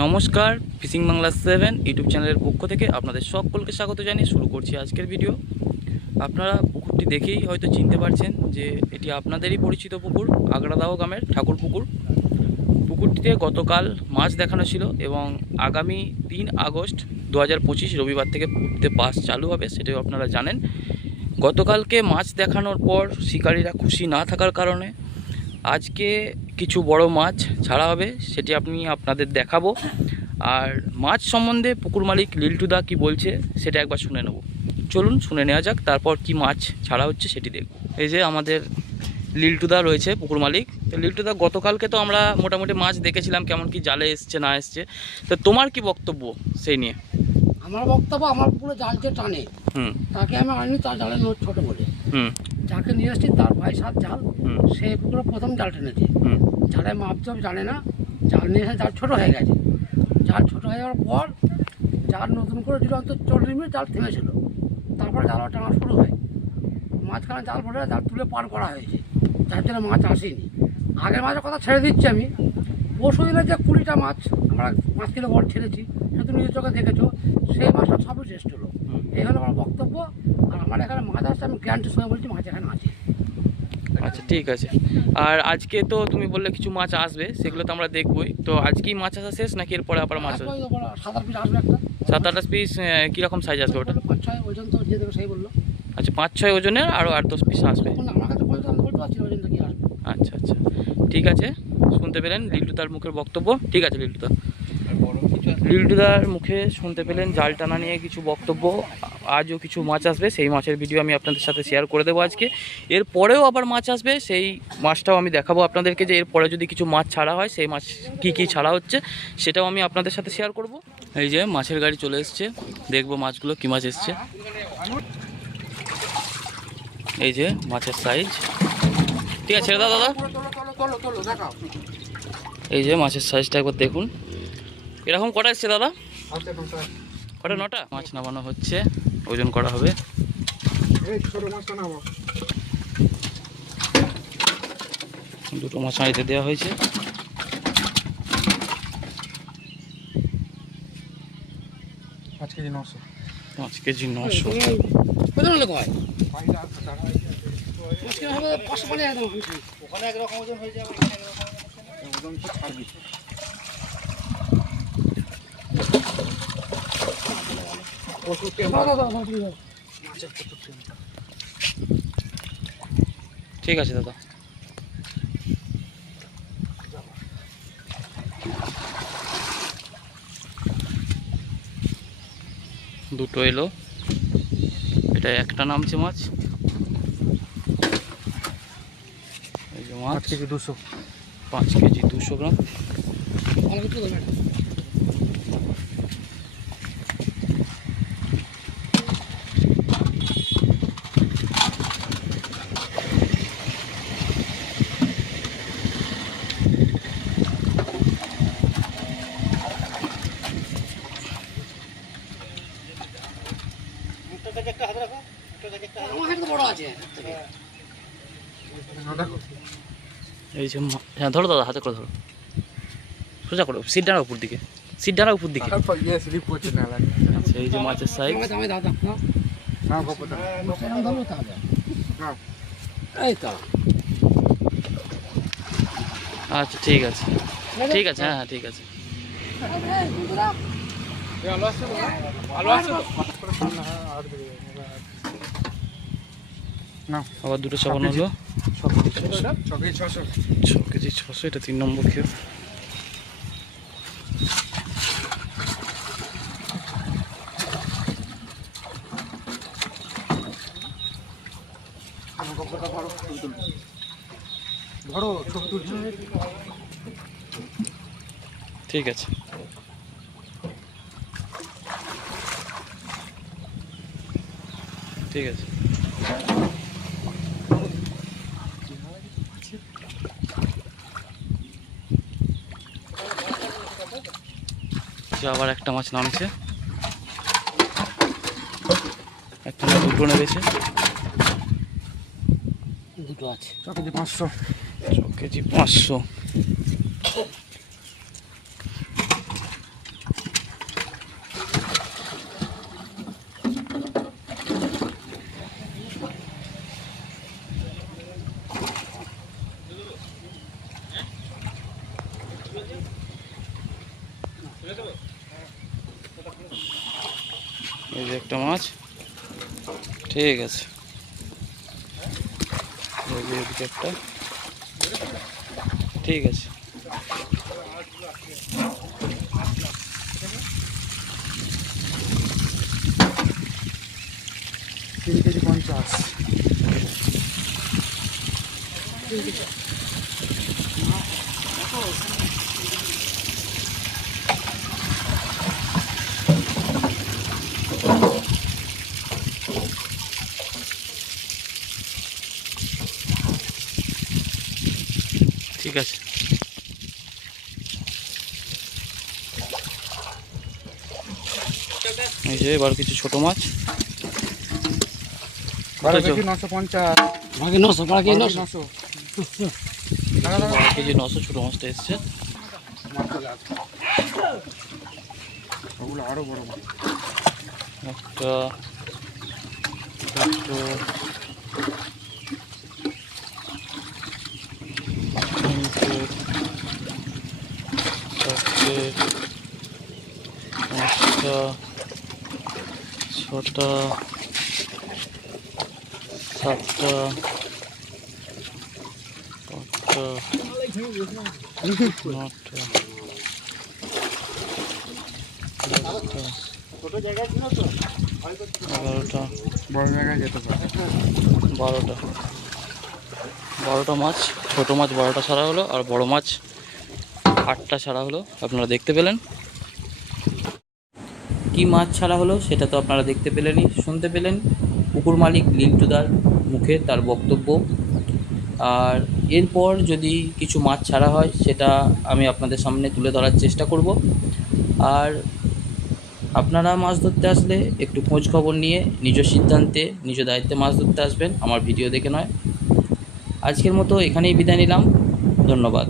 নমস্কার, fishing Bangla seven YouTube চ্যানেলের পক্ষ থেকে আপনাদের সকলকে স্বাগত জানিয়ে শুরু করছি আজকের ভিডিও। আপনারা পুকুরটি দেখেই হয়তো চিনতে পারছেন যে এটি আপনাদেরই পরিচিত পুকুর আগ্রাদাহ গ্রামের ঠাকুর পুকুর। পুকুরটিতে গতকাল মাছ দেখানো ছিল এবং আগামী তিন আগস্ট দু হাজার পঁচিশ রবিবার থেকে পুকুরতে পাস চালু হবে, সেটাও আপনারা জানেন। গতকালকে মাছ দেখানোর পর শিকারীরা খুশি না থাকার কারণে আজকে কিছু বড় মাছ ছাড়া হবে সেটি আপনি আপনাদের দেখাবো। আর মাছ সম্বন্ধে পুকুর মালিক লিল্টুদা কি বলছে সেটা একবার শুনে নেব। চলুন শুনে নেওয়া যাক তারপর কি মাছ ছাড়া হচ্ছে সেটি দেখব। এই যে আমাদের লিল্টুদা রয়েছে পুকুর মালিক। তো লিল্টুদা গতকালকে তো আমরা মোটামুটি মাছ দেখেছিলাম কেমন কি জালে এসছে না এসছে। তো তোমার কি বক্তব্য সেই নিয়ে? আমার বক্তব্য আমার পুরো জাল যে টানে হুম। তাকে আমি আনি তার জালের নোট ছোট বলে। হুম। যাকে নিয়ে এসেছি তার ভাই সাত জাল সে পুকুরে প্রথম জাল টেনেছে। হুম। জালে মাপ জব জানে না জাল নিয়ে এসে জাল ছোটো হয়ে গেছে। জাল ছোটো হয়ে যাওয়ার পর জাল নতুন করে দিল অন্তত চল্লিশ মিনিট জাল থেমেছিল। তারপর জাল টানা শুরু হয়। মাঝখানে জাল পড়ে জাল তুলে পার করা হয়েছে। যার জন্য মাছ আসেনি। আগের মাছের কথা ছেড়ে দিচ্ছি আমি। পরশু দিনে যে কুড়িটা মাছ আমরা পাঁচ কিলো বড় ছেড়েছি সে তুমি নিজের চোখে দেখেছ সেই মাছটা সবই শেষ হলো। এই হলো আমার বক্তব্য আর আমার এখানে মাছ আসছে আমি গ্যারান্টির সঙ্গে বলছি মাছ এখানে আছে। আচ্ছা ঠিক আছে। আর আজকে তো তুমি বললে কিছু মাছ আসবে সেগুলো তো আমরা দেখবই। তো আজকেই মাছ আসা শেষ নাকি এরপরে আবার মাছ আসবে? সাত আট পিস আসবে একটা। সাত আঠাশ পিস কীরকম সাইজ আসবে ওটা? পাঁচ ছয় ওজন তো যে বলল। আচ্ছা পাঁচ ছয় ওজনের আরও আট দশ পিস আসবে। আচ্ছা আচ্ছা। ঠিক আছে শুনতে পেলেন লিল্টুদার মুখের বক্তব্য। ঠিক আছে লিল্টুদা লিল্টুদার মুখে শুনতে পেলেন জাল টানা নিয়ে কিছু বক্তব্য। আজও কিছু মাছ আসবে সেই মাছের ভিডিও আমি আপনাদের সাথে শেয়ার করে দেবো আজকে। এর পরেও আবার মাছ আসবে সেই মাছটাও আমি দেখাবো আপনাদেরকে যে এরপরে যদি কিছু মাছ ছাড়া হয় সেই মাছ কি কি ছাড়া হচ্ছে সেটাও আমি আপনাদের সাথে শেয়ার করব। এই যে মাছের গাড়ি চলে এসছে দেখব মাছগুলো কী মাছ এসছে। এই যে মাছের সাইজ ঠিক আছে দাও দাদা। এই যে মাছের সাইজটা একবার দেখুন। এরকম কটা এসছে দাদা? কটা নটা? মাছ নামানো হচ্ছে ওজন করা হবে। দুটো মাছ হাঁড়িতে দেওয়া হয়েছে। পাঁচ কেজি নশো। পাঁচ কেজি নশো। ওখানে একরকম ওজন হয়ে যাবে ওজন তো ছাড়বি ঠিক আছে দাদা। দুটো এলো। এটা একটা নামছে মাছ। মাছ। কেজি দুশো। পাঁচ কেজি দুশো গ্রাম ভালো কিছু দেবে না। আমার হাতে তো বড় আছে না দেখো এই যে হ্যাঁ ধরো দাদা হাতে করে ধরো। সোজা করো সিট ডানা উপর দিকে। সিট ডানা উপর দিকে। ইয়ে আচ্ছা এই যে মাছের সাইজ আচ্ছা ঠিক আছে। ঠিক আছে হ্যাঁ হ্যাঁ ঠিক আছে। আলো আসছে আলো আসছে হঠাৎ করে সামনে হ্যাঁ আর দিকে না আবার দুটো সাবান হলো ছ কেজি ছশো এটা তিন নম্বর খেয়ে। ঠিক আছে। ঠিক আছে। যে আবার একটা মাছ নামছে। একটা না দুটো নেমেছে। দুটো আছে। ছ কেজি পাঁচশো। ছ কেজি পাঁচশো। একটা মাছ। ঠিক আছে। একটা ঠিক আছে কেজি পঞ্চাশ ঠিক আছে। এই যে এবার কিছু ছোট মাছ? কেজি নশো ছোট মাছটা এসছে। একটা দুটো পাঁচটা ছটা সাতটা আটটা নটা দশটা এগারোটা বড় জায়গায় যেতে পারে। বারোটা। বারোটা মাছ ছোট মাছ বারোটা ছাড়া হলো আর বড় মাছ আটটা ছাড়া হলো। আপনারা দেখতে পেলেন। কি মাছ ছাড়া হলো সেটা তো আপনারা দেখতে পেলেনই, শুনতে পেলেন। পুকুর মালিক লিন্টুদার মুখে তার বক্তব্য। আর এরপর যদি কিছু মাছ ছাড়া হয়, সেটা আমি আপনাদের সামনে তুলে ধরার চেষ্টা করব। আর আপনারা মাছ ধরতে আসলে একটু খোঁজ খবর নিয়ে, নিজ সিদ্ধান্তে, নিজ দায়িত্বে মাছ ধরতে আসবেন। আমার ভিডিও দেখে নয়। আজকের মতো এখানেই বিদায় নিলাম। ধন্যবাদ।